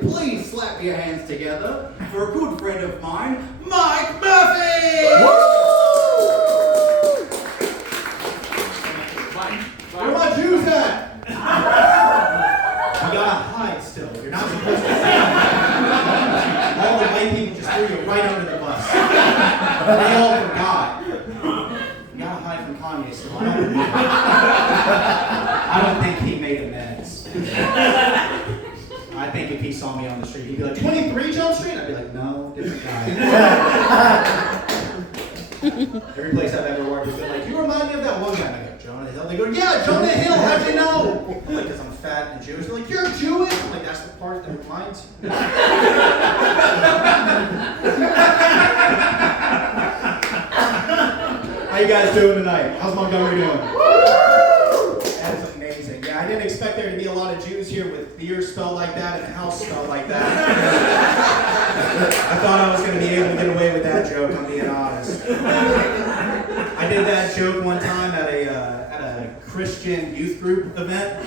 Please slap your hands together for a good friend of mine, Mike Murphy! Woo! Where my Jews at? You gotta hide still. You're not supposed to say anything. All the white people just threw you right under the bus. They all forgot. You gotta hide from Kanye still. I don't think he made amends. I think if he saw me on the street, he'd be like, 23 Jump Street? I'd be like, no, different guy. Every place I've ever worked has been like, you remind me of that one guy. And I go, Jonah Hill? They go, yeah, Jonah Hill, how'd you know? I'm like, because I'm fat and Jewish. They're like, you're Jewish? I'm like, that's the part that reminds you. How you guys doing tonight? How's Montgomery doing? That is amazing. Yeah, I didn't expect there to be a lot of Jews here with beer spelled like that and a house spelled like that. I thought I was going to be able to get away with that joke, I'm being honest. I did that joke one time at a Christian youth group event.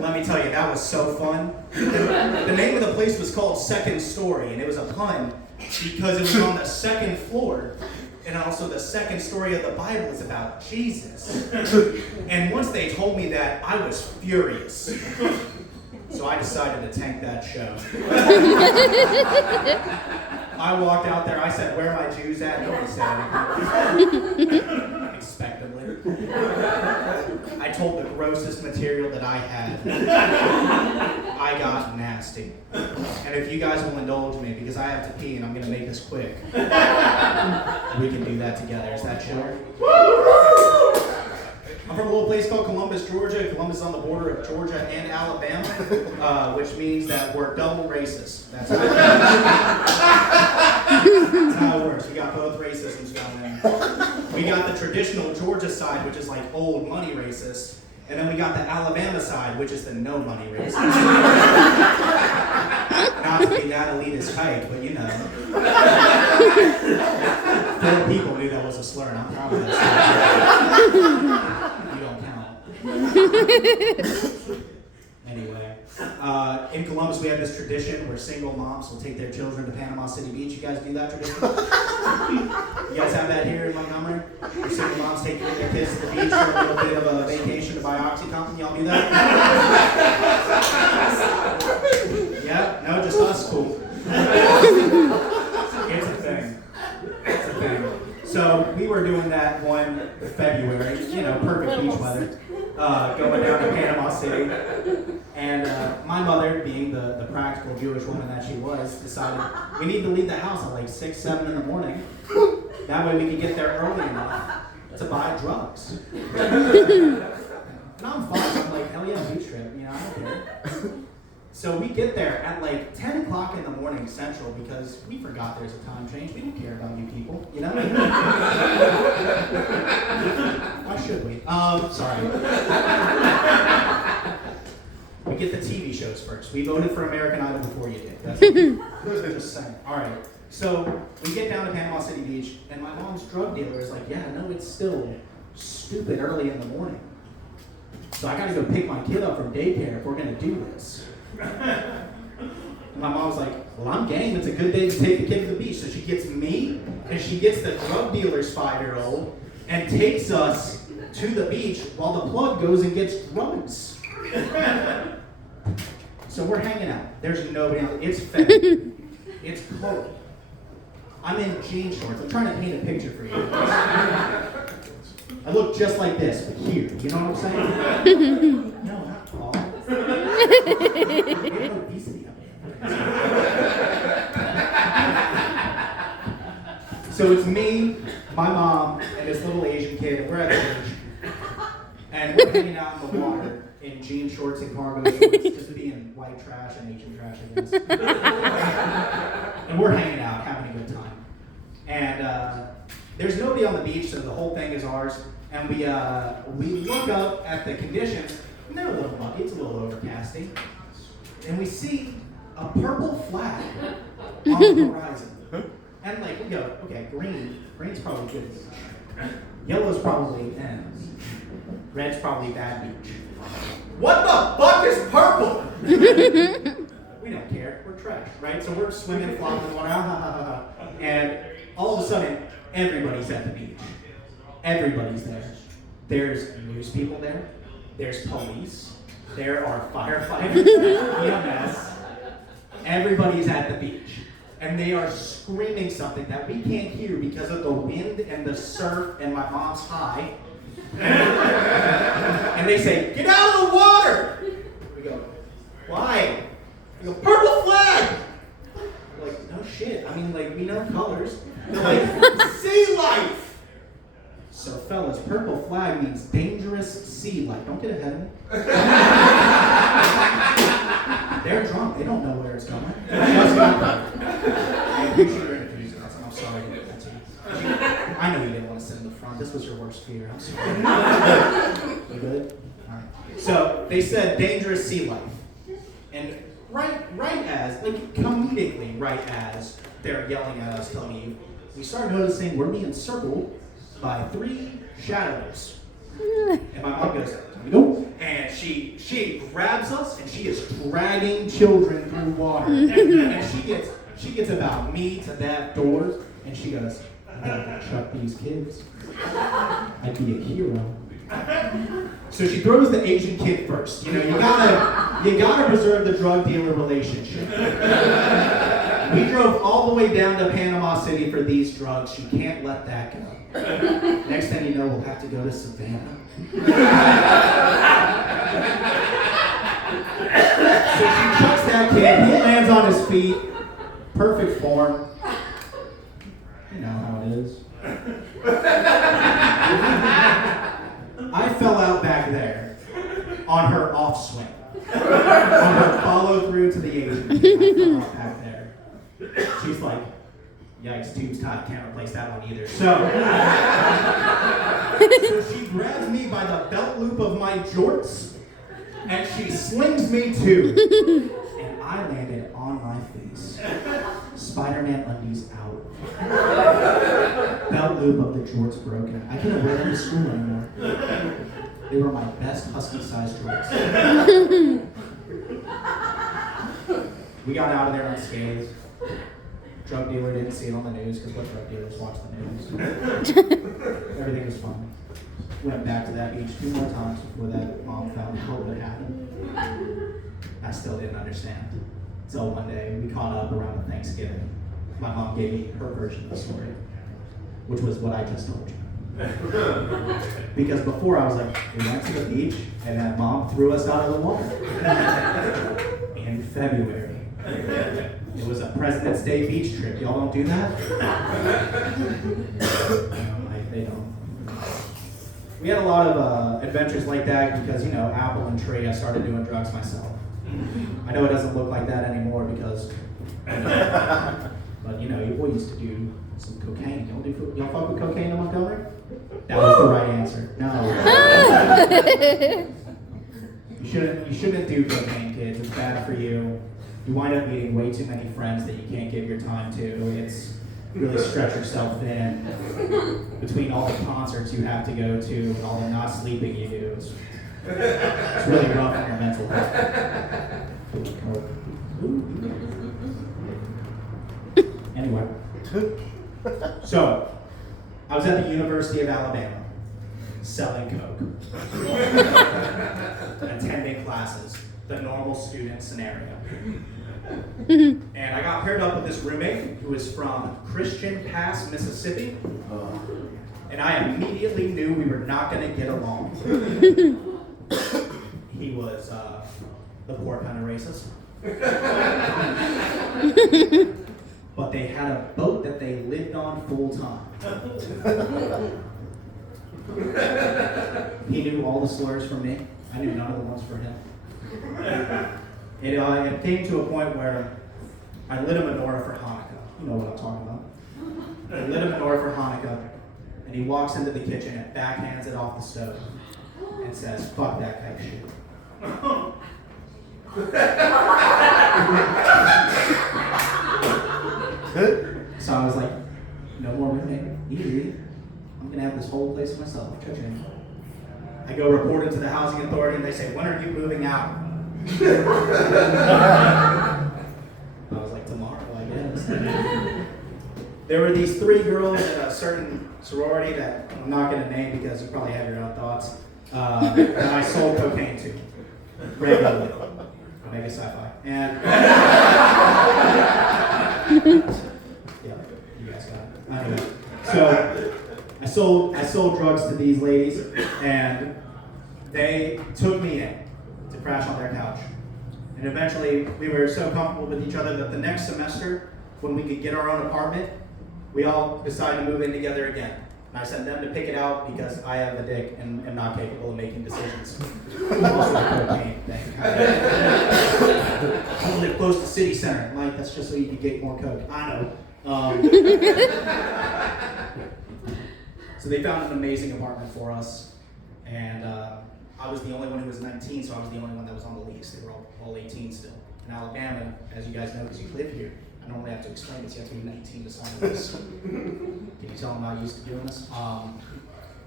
Let me tell you, that was so fun. The name of the place was called Second Story, and it was a pun because it was on the second floor. And also the second story of the Bible is about Jesus. And once they told me that, I was furious. So I decided to tank that show. I walked out there, I said, where are my Jews at? Nobody said anything. Expectedly. I told the grossest material that I had. I got nasty. And if you guys will indulge me, because I have to pee and I'm going to make this quick, we can do that together. Is that chill? I'm from a little place called Columbus, Georgia. Columbus is on the border of Georgia and Alabama, which means that we're double racist. That's how it works. We got both racisms going on. We got the traditional Georgia side, which is like old money racist, and then we got the Alabama side, which is the no money racist. Not to be that elitist type, but you know. 4 people knew that was a slur, and I'm proud of that. You don't count. Anyway, in Columbus we have this tradition where single moms will take their children to Panama City Beach. You guys do that tradition? You guys have that here in Montgomery? Where single moms take their kids to the beach for a little bit of a vacation to buy OxyContin. Y'all do that? Yeah? No, just us? Cool. It's a thing. It's a thing. So we were doing that one February, you know, perfect beach weather, going down to Panama City. And my mother, being the practical Jewish woman that she was, decided we need to leave the house at like 6, 7 in the morning. That way we could get there early enough to buy drugs. And I'm fine. I'm like, hell yeah, beach trip. You know, I don't care. So we get there at like 10 o'clock in the morning Central because we forgot there's a time change. We don't care about you people, you know? Why should we? Sorry. We get the TV shows first. We voted for American Idol before you did. That's just saying. All right. So we get down to Panama City Beach, and my mom's drug dealer is like, yeah, no, it's still stupid early in the morning. So I got to go pick my kid up from daycare if we're going to do this. And my mom's like, well, I'm game. It's a good day to take the kid to the beach. So she gets me, and she gets the drug dealer's 5-year-old, and takes us to the beach while the plug goes and gets drugs. So we're hanging out. There's nobody else. It's February. It's cold. I'm in jean shorts. I'm trying to paint a picture for you. I look just like this, but here. You know what I'm saying? No, not tall. Obesity up here. So it's me, my mom, and this little Asian kid, and we're at the beach. And we're hanging out in the water in jean shorts and cargo shorts, just being white trash and Asian trash, I guess. And we're hanging out, having a good time. And there's nobody on the beach, so the whole thing is ours. And we look up at the conditions, and they're a little muggy, it's a little overcasting. And we see a purple flag on the horizon. And like, we go, okay, green's probably good beach. Yellow's probably red's probably bad beach. What the fuck is purple? trash, right? So we're swimming, flopping, going, ah, ha, ha, ha, ha. And all of a sudden, everybody's at the beach. Everybody's there. There's news people there. There's police. There are firefighters, EMS. Everybody's at the beach. And they are screaming something that we can't hear because of the wind and the surf and my mom's high. And they say, "Get out of the water!" We go, "Why?" We go, "Purple flag!" We're like, "No shit. I mean, like, we know colors." They're like, "Sea life!" So, fellas, purple flag means dangerous sea life. Don't get ahead of me. They're drunk. They don't know where it's going. Just got there. I appreciate your enthusiasm. I'm sorry to do that to you. I know you didn't want to sit in the front. This was your worst fear. I'm sorry. You good? All right. So they said dangerous sea life. And right as, like comedically, right as they're yelling at us, telling me, we start noticing we're being circled by 3 shadows. And my mom goes, "Time to go." And she grabs us and she is dragging children through water. And she gets about me to that door and she goes, "I gotta chuck these kids. I'd be a hero." So she throws the Asian kid first. You know, you gotta preserve the drug dealer relationship. We drove all the way down to Panama City for these drugs. You can't let that go. Next thing you know, we'll have to go to Savannah. So she chucks that kid. He lands on his feet. Perfect form. You know how it is. I fell out back there on her off swing. On her follow through to the Asian kid. I fell out back there. She's like, "Yikes, tube's tight, can't replace that one either." So she grabs me by the belt loop of my jorts, and she slings me too. And I landed on my face. Spider-Man undies out. Belt loop of the jorts broken. I couldn't wear them to school anymore. They were my best husky-sized jorts. We got out of there unscathed. Drug dealer didn't see it on the news, because what drug dealers watch the news? Everything was fine. Went back to that beach 2 more times before that mom found out what had happened. I still didn't understand. So one day, we caught up around Thanksgiving. My mom gave me her version of the story, which was what I just told you. Because before I was like, we went to the beach, and then mom threw us out of the water. In February. It was a President's Day beach trip. Y'all don't do that? They don't. We had a lot of adventures like that because, you know, apple and tree, I started doing drugs myself. I know it doesn't look like that anymore because, but you know, your boy used to do some cocaine. Y'all fuck with cocaine in Montgomery? That was the right answer. No. You shouldn't do cocaine, kids. It's bad for you. You wind up meeting way too many friends that you can't give your time to. It's really stretch yourself thin between all the concerts you have to go to and all the not sleeping you do. It's really rough on your mental health. Anyway, so I was at the University of Alabama selling coke, attending classes, the normal student scenario. And I got paired up with this roommate who is from Christian Pass, Mississippi. And I immediately knew we were not going to get along. He was the poor kind of racist. But they had a boat that they lived on full time. He knew all the slurs from me. I knew none of the ones for him. It came to a point where I lit a menorah for Hanukkah. You know what I'm talking about. I lit a menorah for Hanukkah, and he walks into the kitchen and backhands it off the stove and says, "Fuck that kind of shit." So I was like, "No more roommate, easy. I'm gonna have this whole place to myself." I go report it to the housing authority, and they say, "When are you moving out?" there were these 3 girls in a certain sorority that I'm not going to name because you probably have your own thoughts, that I sold cocaine to regularly. Mega sci-fi. And yeah, you guys got it. Anyway, so I sold drugs to these ladies, and they took me in to crash on their couch. And eventually, we were so comfortable with each other that the next semester, when we could get our own apartment, we all decided to move in together again. And I sent them to pick it out because I have a dick and am not capable of making decisions. Also the cocaine thing. I live close to city center. Like, that's just so you can get more coke. I know. So they found an amazing apartment for us, and I was the only one who was 19, so I was the only one that was on the lease. They were all 18 still. In Alabama, as you guys know, because you live here, I normally have to explain this. You have to be 19 to sign this. Can you tell I'm not used to doing this?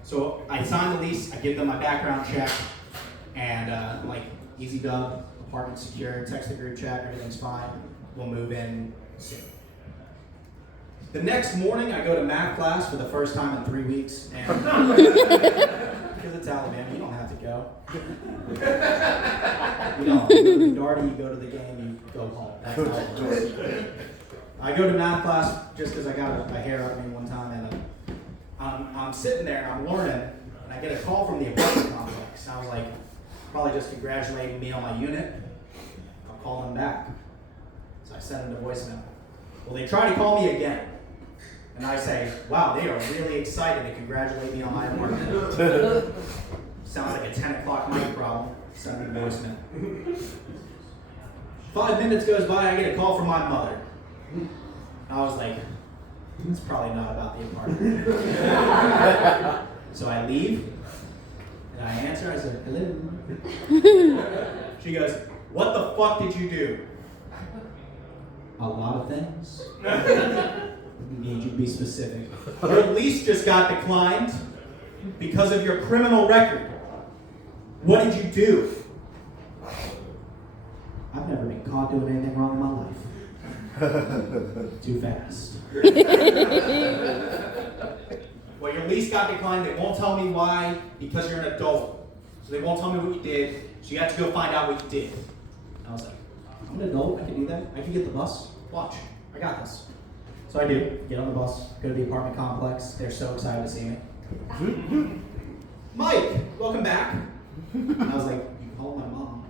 So I signed the lease. I give them my background check, and I'm like, easy dub, apartment secure, text the group chat, everything's fine. We'll move in soon. The next morning, I go to math class for the first time in 3 weeks, and because it's Alabama, you don't have to go. You don't. You go to the Darty, you go to the game, you go home. That's how it works. I go to math class just because I got my hair up me one time, and I'm sitting there and I'm learning, and I get a call from the apartment complex. I was like, probably just congratulating me on my unit. I'll call them back. So I send them the voicemail. Well, they try to call me again. And I say, wow, they are really excited to congratulate me on my apartment. Sounds like a 10 o'clock night problem. Send me the voicemail. 5 minutes goes by, I get a call from my mother. I was like, it's probably not about the apartment. So I leave, and I answer, I said, hello. She goes, what the fuck did you do? A lot of things. We need you to be specific. Your lease just got declined because of your criminal record. What did you do? I've never been caught doing anything wrong in my life. Too fast. Well, your lease got declined. They won't tell me why because you're an adult. So they won't tell me what you did. So you have to go find out what you did. I was like, I'm an adult. I can do that. I can get the bus. Watch. I got this. So I do. Get on the bus. Go to the apartment complex. They're so excited to see me. Mike, welcome back. And I was like, you called my mom.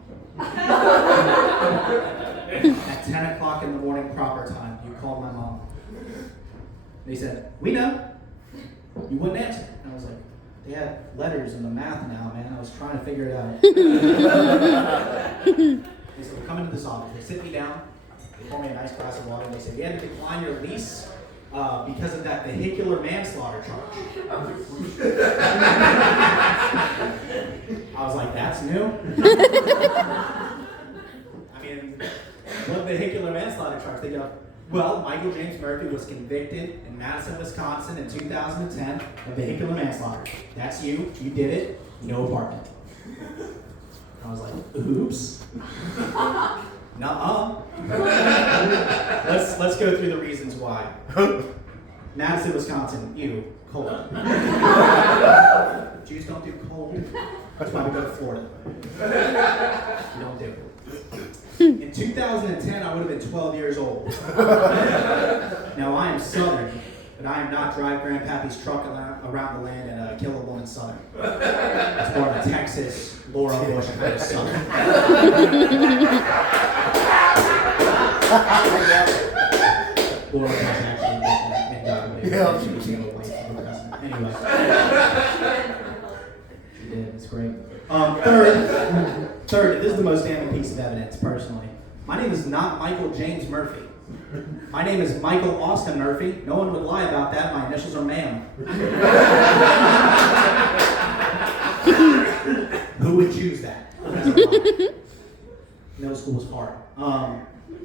At 10 o'clock in the morning proper time, you called my mom. They said, we know. You wouldn't answer. And I was like, they had letters in the math now, man. I was trying to figure it out. They said, well, come into this office. They sit me down. They pour me a nice glass of water. And they said, we had to decline your lease because of that vehicular manslaughter charge. I was like, that's new? I mean, what vehicular manslaughter charge? They go, well, Michael James Murphy was convicted in Madison, Wisconsin in 2010 of vehicular manslaughter. That's you. You did it. No apartment. I was like, oops. Nuh-uh. Let's go through the reasons why. Madison, Wisconsin, ew, cold. Jews don't do cold. That's why we go to Florida. You don't do it. In 2010, I would have been 12 years old. Now, I am Southern, but I am not drive Grandpappy's truck around the land and kill a woman Southern. It's more of a Texas, Laura Bush kind of Southern. Laura Bush actually Anyway. She did, it's great. Third, this is the most damning piece of evidence, personally. My name is not Michael James Murphy. My name is Michael Austin Murphy. No one would lie about that. My initials are ma'am. Who would choose that? Middle school was hard.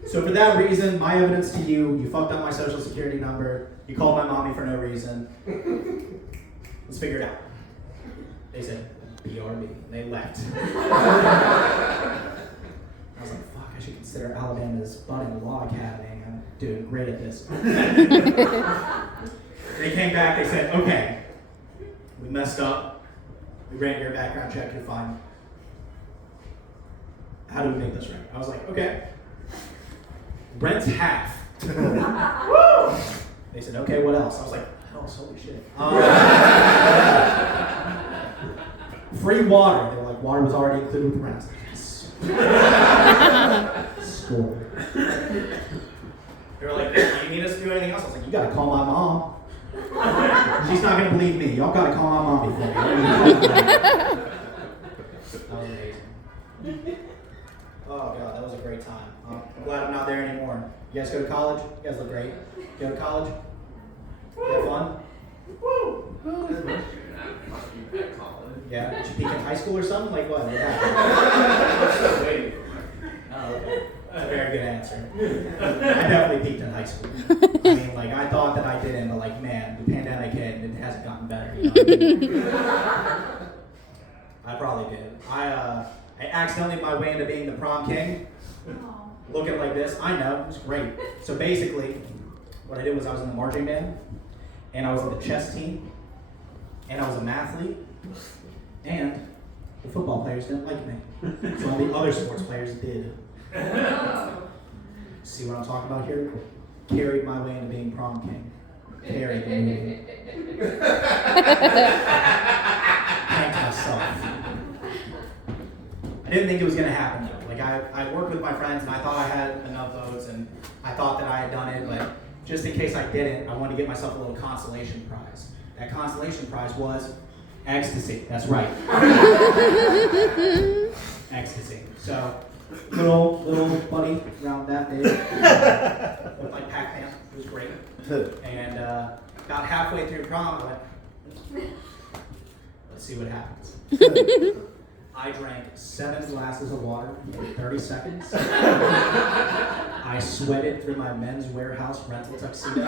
So for that reason, my evidence to you, you fucked up my social security number, you called my mommy for no reason. Let's figure it out. They said, BRB. They left. I was like, fuck, I should consider Alabama's budding law academy. Dude, great at this. They came back, they said, okay, we messed up. We ran your background check, you're fine. How do we make this right? I was like, okay. Rent's half. Woo! They said, okay, what else? I was like, oh, holy shit. Free water. They were like, water was already included with the rent. Yes. Score. They were like, do you need us to do anything else? I was like, you gotta call my mom. She's not gonna believe me. Y'all gotta call my mom before me. That was amazing. Oh god, that was a great time. I'm glad I'm not there anymore. You guys go to college? You guys look great. Go to college? You have fun? Woo! Yeah, did you peak in high school or something? Like what? What happened? Oh, okay. That's a very good answer. I definitely peaked in high school. I mean, like, I thought that I didn't, but like, man, the pandemic hit and it hasn't gotten better. You know what I mean? I probably did. I accidentally made my way into being the prom king. Looking like this, I know, it was great. So basically, what I did was I was in the marching band, and I was in the chess team, and I was a mathlete, and the football players didn't like me. So all the other sports players did. See what I'm talking about here? Carried my way into being prom king. Carried the movie. Thanked myself. I didn't think it was going to happen though. Like I worked with my friends and I thought I had enough votes and I thought that I had done it, but just in case I didn't, I wanted to get myself a little consolation prize. That consolation prize was ecstasy. That's right. Ecstasy. So little buddy around that age, looked like Pac-Man. It was great. And about halfway through prom, I went, let's see what happens. I drank 7 glasses of water in 30 seconds. I sweated through my Men's Warehouse rental tuxedo.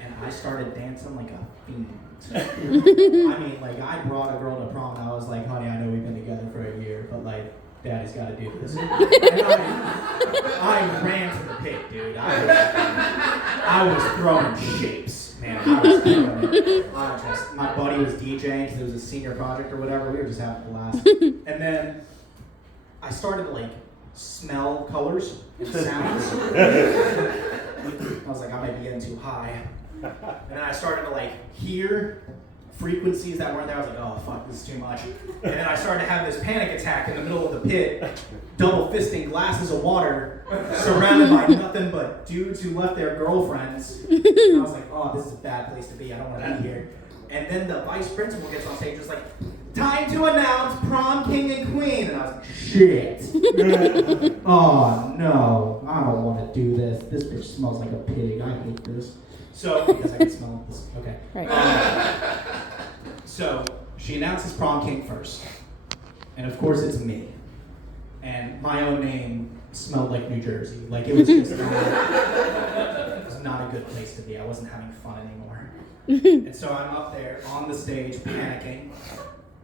And I started dancing like a fiend. I mean, like, I brought a girl to prom and I was like, honey, I know we've been together for a year, but like, Daddy's got to do this. And I ran to the pit, dude. I was throwing shapes. Man, I was killing it. My buddy was DJing because it was a senior project or whatever. We were just having a blast. And then I started to like smell colors and sounds. I was like, I might be getting too high. And then I started to like hear frequencies that weren't there. I was like, oh fuck, this is too much. And then I started to have this panic attack in the middle of the pit, double fisting glasses of water, surrounded by nothing but dudes who left their girlfriends. And I was like, oh, this is a bad place to be. I don't want to be here. And then the vice principal gets on stage and was like, time to announce prom king and queen. And I was like, shit. Oh no, I don't want to do this. This bitch smells like a pig. I hate this. So, because I can smell this. Okay. Right. So, she announces prom king first. And of course, it's me. And my own name smelled like New Jersey. Like, it was just not a good place to be. I wasn't having fun anymore. And so I'm up there on the stage, panicking,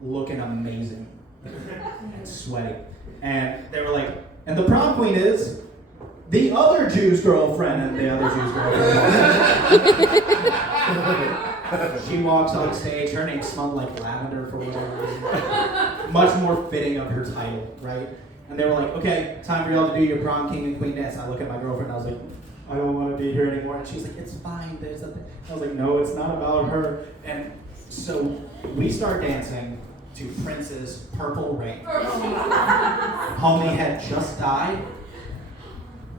looking amazing, and sweaty. And they were like, and the prom queen is the other Jew's girlfriend, and the other Jew's girlfriend. She walks on stage. Her name smelled like lavender for whatever reason. Much more fitting of her title, right? And they were like, okay, time for y'all to do your prom king and queen dance. And I look at my girlfriend and I was like, I don't want to be here anymore. And she's like, it's fine, there's something. I was like, no, it's not about her. And so we start dancing to Prince's Purple Rain. Homie had just died.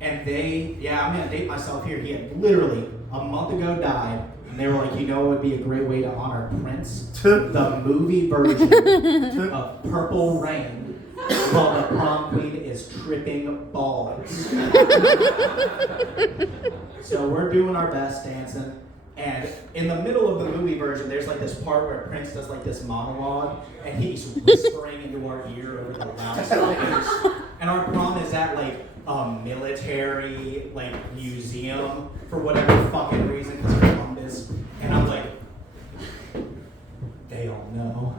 And I'm going to date myself here. He had literally a month ago died. And they were like, you know what would be a great way to honor Prince? The movie version of Purple Rain while the prom queen is tripping balls. So we're doing our best dancing. And in the middle of the movie version, there's like this part where Prince does like this monologue. And he's whispering into our ear over the loudspeakers. And our prom is at like a military like museum for whatever fucking reason, because Columbus. And I'm like, they all know.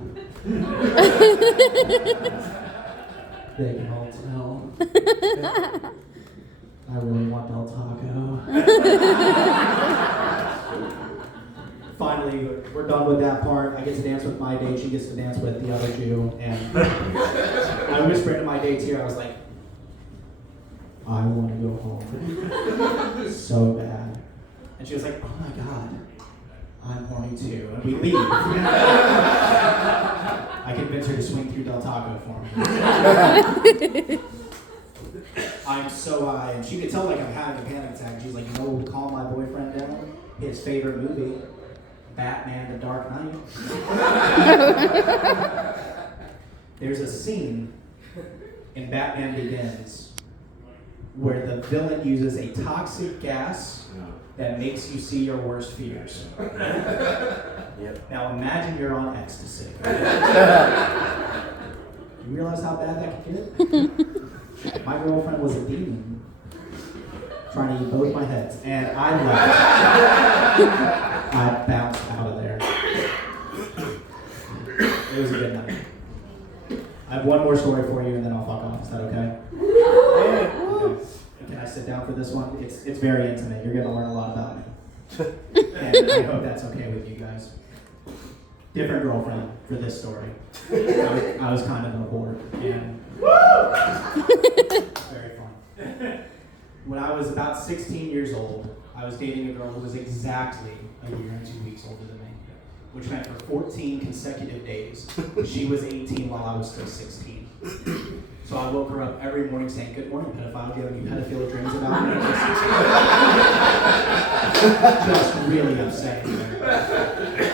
They can all tell. I really want Del Taco. Finally, we're done with that part. I get to dance with my date. She gets to dance with the other Jew. And I whispered to my date's ear, I was like, I want to go home so bad. And she was like, oh my God, I'm horny too. And we leave. I convinced her to swing through Del Taco for me. I'm so high, and she could tell like I'm having a panic attack. She's like, you know what would calm my boyfriend down? His favorite movie, Batman: The Dark Knight. There's a scene in Batman Begins where the villain uses a toxic gas that makes you see your worst fears. Yep. Now imagine you're on ecstasy. You realize how bad that could get? My girlfriend was a demon trying to eat both my heads, and I left. I bounced out of there. It was a good night. I have one more story for you, and then I'll fuck off. Is that okay? Okay. Can I sit down for this one? It's very intimate. You're going to learn a lot about me. And I hope that's okay with you guys. Different girlfriend for this story. I was kind of a whore. And very fun. When I was about 16 years old, I was dating a girl who was exactly a year and 2 weeks older than me, which meant for 14 consecutive days, she was 18 while I was still 16. So I woke her up every morning saying, good morning, pedophile. Do you have any pedophilic dreams about me? Just really upsetting her.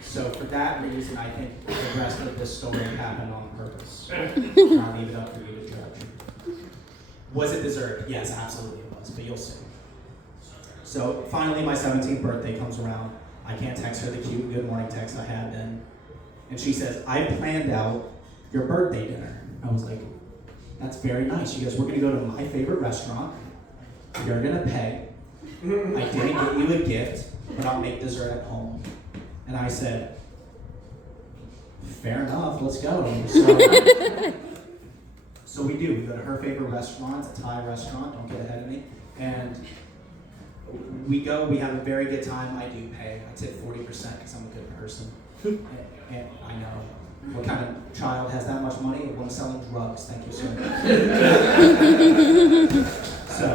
So for that reason, I think the rest of this story happened on purpose. I'll leave it up for you to judge. Was it deserved? Yes, absolutely it was, but you'll see. So finally, my 17th birthday comes around. I can't text her the cute good morning text I had then. And she says, I planned out your birthday dinner. I was like, that's very nice. She goes, we're going to go to my favorite restaurant. You're going to pay. I didn't get you a gift, but I'll make dessert at home. And I said, fair enough, let's go. So we do. We go to her favorite restaurant, a Thai restaurant, don't get ahead of me. And we go, we have a very good time. I do pay. I tip 40% because I'm a good person. And I know. What kind of child has that much money? One selling drugs. Thank you, sir. So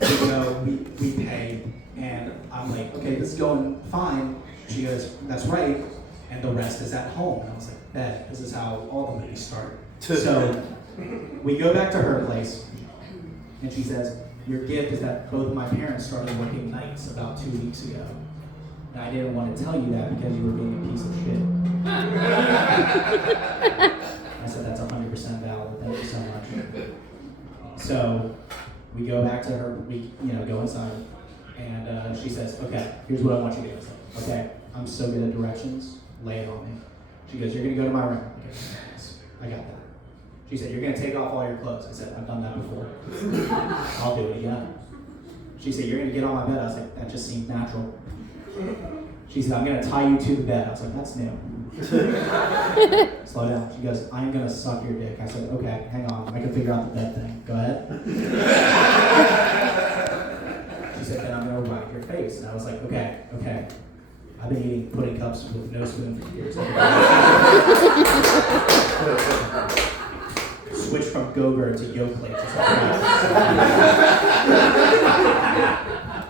we go, we pay, and I'm like, okay, this is going fine. She goes, that's right, and the rest is at home. And I was like, bet, this is how all the movies start. So we go back to her place, and she says, your gift is that both of my parents started working nights about 2 weeks ago. And I didn't want to tell you that because you were being a piece of shit. I said, that's 100% valid. Thank you so much. So we go back to her, we go inside, and she says, okay, here's what I want you to do. I said, okay, I'm so good at directions, lay it on me. She goes, you're going to go to my room. Okay, yes, I got that. She said, you're going to take off all your clothes. I said, I've done that before. I'll do it again. She said, you're going to get on my bed. I was like, that just seemed natural. She said, I'm going to tie you to the bed. I was like, that's new. Slow down. She goes, I'm going to suck your dick. I said, okay, hang on. I can figure out the bed thing. Go ahead. She said, then I'm going to ride your face. And I was like, okay. I've been eating pudding cups with no spoon for years. Switch from Go-Gurt to Yoplait.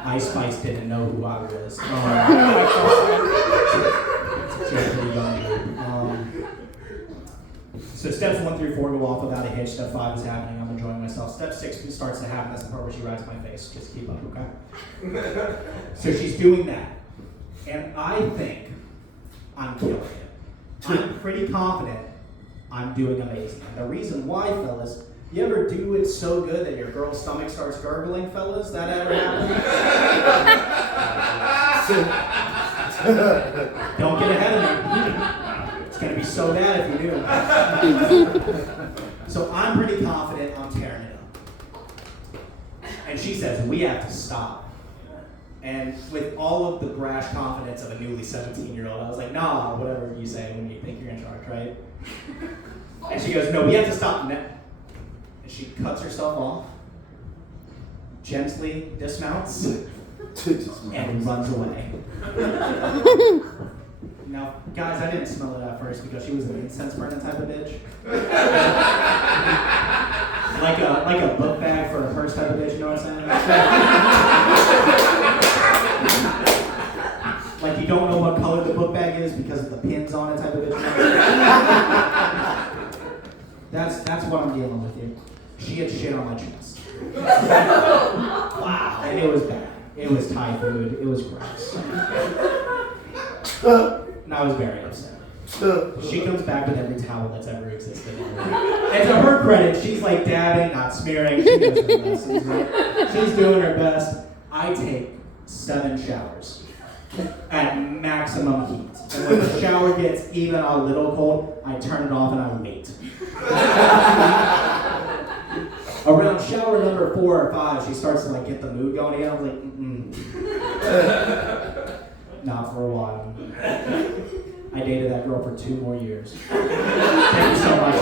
Ice Spice didn't know who I was. So steps 1 through 4 go off without a hitch. Step 5 is happening. I'm enjoying myself. Step 6 starts to happen. That's the part where she rides my face. Just keep up, okay? So she's doing that. And I think I'm killing it. I'm pretty confident I'm doing amazing. And the reason why, fellas, you ever do it so good that your girl's stomach starts gurgling, fellas? That ever happen? Don't get ahead of me. It's going to be so bad if you do. So I'm pretty confident I'm tearing it up. And she says, we have to stop. And with all of the brash confidence of a newly 17-year-old, I was like, nah, whatever you say when you think you're in charge, right? And she goes, no, we have to stop now. And she cuts herself off, gently dismounts and runs away. Now, guys, I didn't smell it at first because she was an incense burning type of bitch. like a book bag for a purse type of bitch, you know what I'm saying? Like you don't know what color the book bag is because of the pins on it type of bitch. That's what I'm dealing with here. She had shit on my chest. Wow. And it was bad. It was Thai food. It was gross. And I was very upset. She comes back with every towel that's ever existed. And to her credit, she's like dabbing, not smearing. She does her best. She's doing her best. I take 7 showers at maximum heat. And when the shower gets even a little cold, I turn it off and I wait. Around shower number 4 or 5, she starts to like get the mood going again. I was like, not for a while. I dated that girl for 2 more years. Thank you so much.